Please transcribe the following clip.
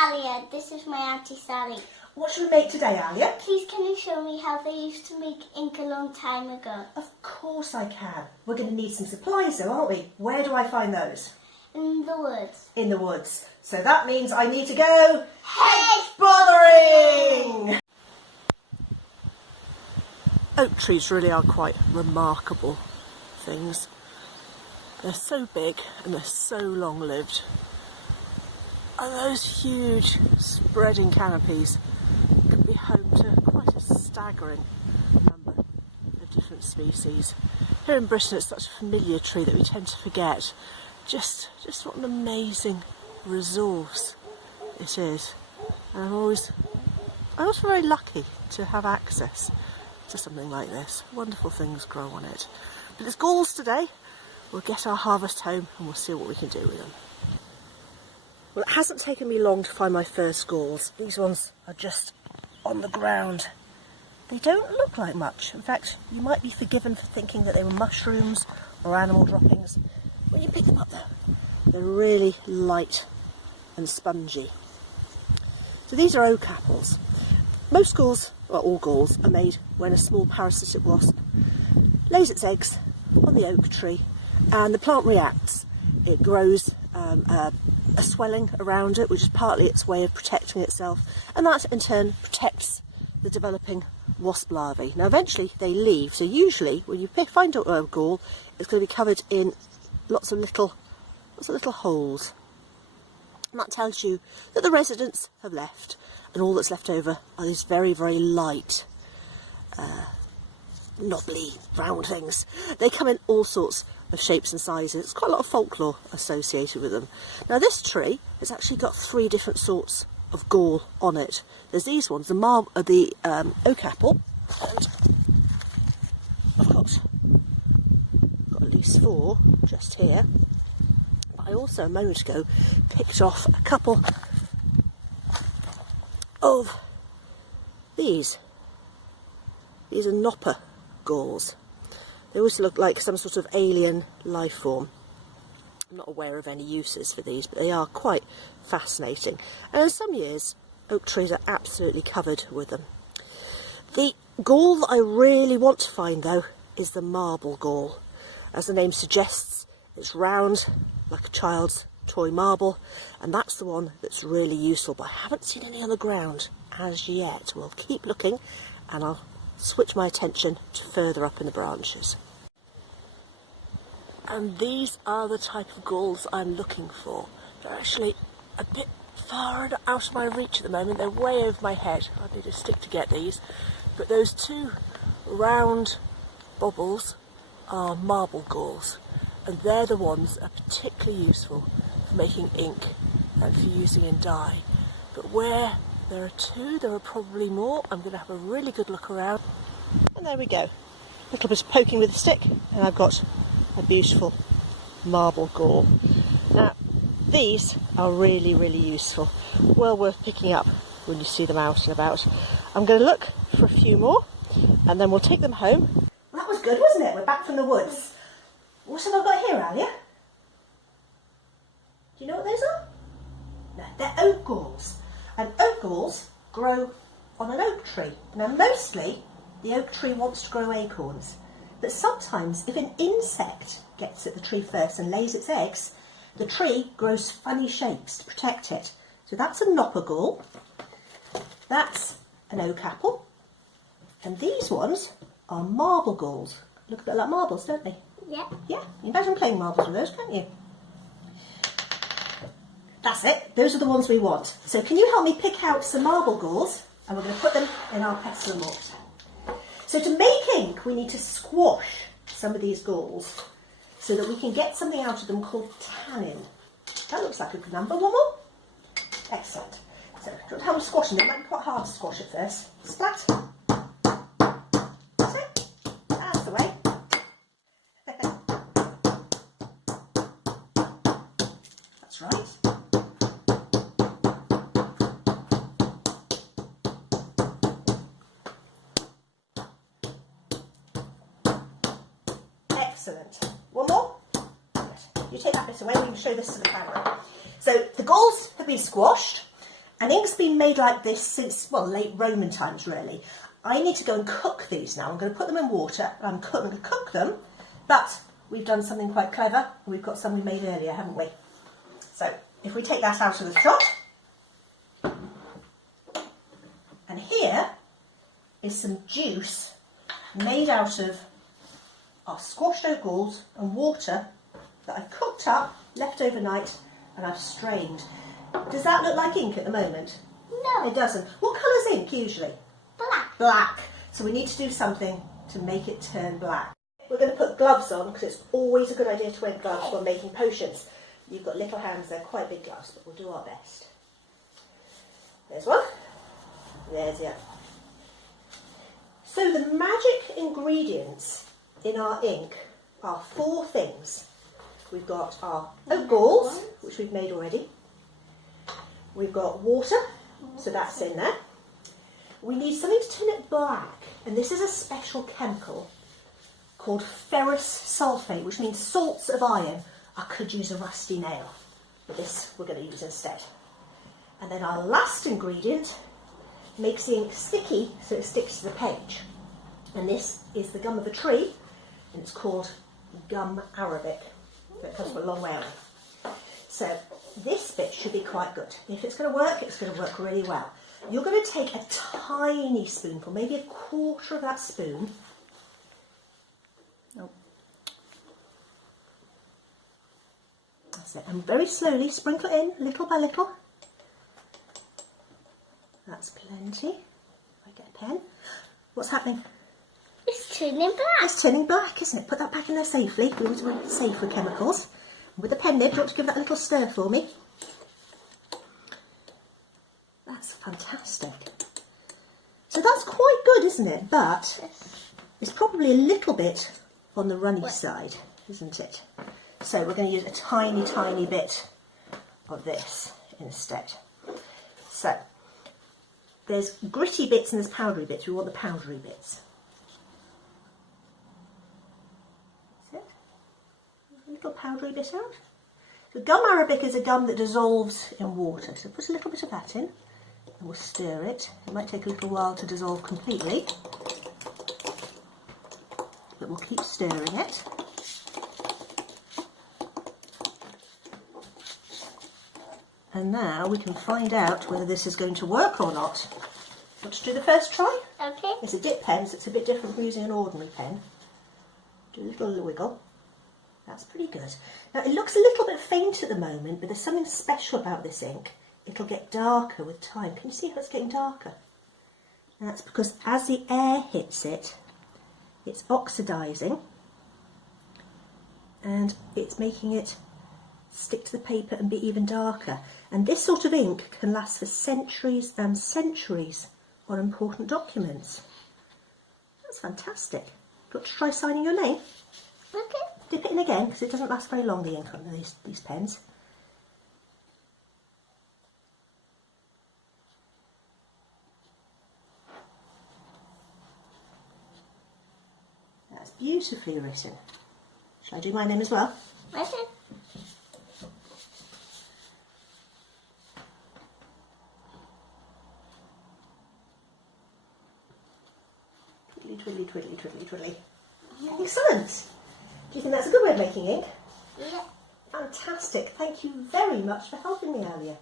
Alyia. This is my Auntie Sally. What should we make today, Alyia? Please can you show me how they used to make ink a long time ago? Of course I can. We're going to need some supplies though, aren't we? Where do I find those? In the woods. In the woods. So that means I need to go hedge-bothering! Oak trees really are quite remarkable things. They're so big and they're so long-lived. And those huge spreading canopies can be home to quite a staggering number of different species. Here in Britain it's such a familiar tree that we tend to forget just what an amazing resource it is. And I'm always very lucky to have access to something like this. Wonderful things grow on it. But it's galls today. We'll get our harvest home and we'll see what we can do with them. Well, it hasn't taken me long to find my first galls. These ones are just on the ground. They don't look like much. In fact, you might be forgiven for thinking that they were mushrooms or animal droppings. When you pick them up though, they're really light and spongy. So these are oak apples. Most galls, well all galls, are made when a small parasitic wasp lays its eggs on the oak tree and the plant reacts. It grows a swelling around it, which is partly its way of protecting itself, and that in turn protects the developing wasp larvae. Now eventually they leave, so usually when you find a gall, it's going to be covered in lots of little holes. And that tells you that the residents have left, and all that's left over are these very, very light, knobbly, round things. They come in all sorts of shapes and sizes. There's quite a lot of folklore associated with them. Now this tree has actually got 3 different sorts of gall on it. There's these ones, the oak apple, and I've got at least 4 just here. But I also a moment ago picked off a couple of these. These are knopper galls. They always look like some sort of alien life form. I'm not aware of any uses for these, but they are quite fascinating. And in some years, oak trees are absolutely covered with them. The gall that I really want to find, though, is the marble gall. As the name suggests, it's round, like a child's toy marble, and that's the one that's really useful, but I haven't seen any on the ground as yet. We'll keep looking, and I'll switch my attention to further up in the branches. And these are the type of galls I'm looking for. They're actually a bit far out of my reach at the moment. They're way over my head. I need a stick to get these. But those 2 round bobbles are marble galls, and they're the ones that are particularly useful for making ink and for using in dye. But where there are 2, there are probably more. I'm going to have a really good look around. And there we go. A little bit of poking with a stick and I've got a beautiful marble gall. Now these are really, really useful. Well worth picking up when you see them out and about. I'm going to look for a few more and then we'll take them home. Well, that was good, wasn't it? We're back from the woods. What have I got here, Alyia? Do you know what those are? No, they're oak galls. And oak galls grow on an oak tree. Now mostly the oak tree wants to grow acorns, but sometimes if an insect gets at the tree first and lays its eggs, the tree grows funny shapes to protect it. So that's a knopper gall, that's an oak apple, and these ones are marble galls. Look a bit like marbles, don't they? Yeah. Yeah, you imagine playing marbles with those, can't you? That's it, those are the ones we want. So can you help me pick out some marble galls, and we're going to put them in our pestle and mortar. So to make ink, we need to squash some of these galls so that we can get something out of them called tannin. That looks like a good number. One more? Excellent. So, do you want to help me squash them? It might be quite hard to squash at first. Splat. That's it. That's the way. That's right. Excellent. One more? You take that bit away, we can show this to the camera. So the galls have been squashed And ink's been made like this since, well, late Roman times really. I need to go and cook these now. I'm going to put them in water and I'm going to cook them, but we've done something quite clever. We've got some we made earlier, haven't we? So if we take that out of the shot, and here is some juice made out of our squashed oak galls and water that I've cooked up, left overnight, and I've strained. Does that look like ink at the moment? No. It doesn't. What colour's ink usually? Black. Black. So we need to do something to make it turn black. We're going to put gloves on because it's always a good idea to wear gloves when making potions. You've got little hands, they're quite big gloves, but we'll do our best. There's one. There's the other. So the magic ingredients in our ink are 4 things. We've got our oak galls, which we've made already. We've got water, so that's in there. We need something to turn it black, and this is a special chemical called ferrous sulfate, which means salts of iron. I could use a rusty nail, but this we're going to use instead. And then our last ingredient makes the ink sticky so it sticks to the page. And this is the gum of a tree, and it's called gum arabic. So it comes from a long way away. So this bit should be quite good. If it's going to work, it's going to work really well. You're going to take a tiny spoonful, maybe a quarter of that spoon. Oh. That's it. And very slowly sprinkle it in, little by little. That's plenty. If I get a pen. What's happening? It's turning black. It's turning black, isn't it? Put that back in there safely. We want to be safe with chemicals. With the pen nib, do you want to give that a little stir for me? That's fantastic. So that's quite good, isn't it? But it's probably a little bit on the runny side, isn't it? So we're going to use a tiny, tiny bit of this instead. So there's gritty bits and there's powdery bits. We want the powdery bits. That's it. A little powdery bit out. So gum arabic is a gum that dissolves in water. So put a little bit of that in. And we'll stir it. It might take a little while to dissolve completely, but we'll keep stirring it. And now we can find out whether this is going to work or not. Want to do the first try? Okay. It's a dip pen, so it's a bit different from using an ordinary pen. Do a little wiggle. That's pretty good. Now it looks a little bit faint at the moment, but there's something special about this ink. It'll get darker with time. Can you see how it's getting darker? And that's because as the air hits it, it's oxidising and it's making it stick to the paper and be even darker. And this sort of ink can last for centuries and centuries on important documents. That's fantastic. Do you want to try signing your name? Okay. Dip it in again because it doesn't last very long, the ink on these pens. That's beautifully written. Shall I do my name as well? Okay. Twiddly, twiddly, twiddly, twiddly, twiddly. Excellent. Do you think that's a good way of making ink? Yeah. Fantastic. Thank you very much for helping me, Alyia.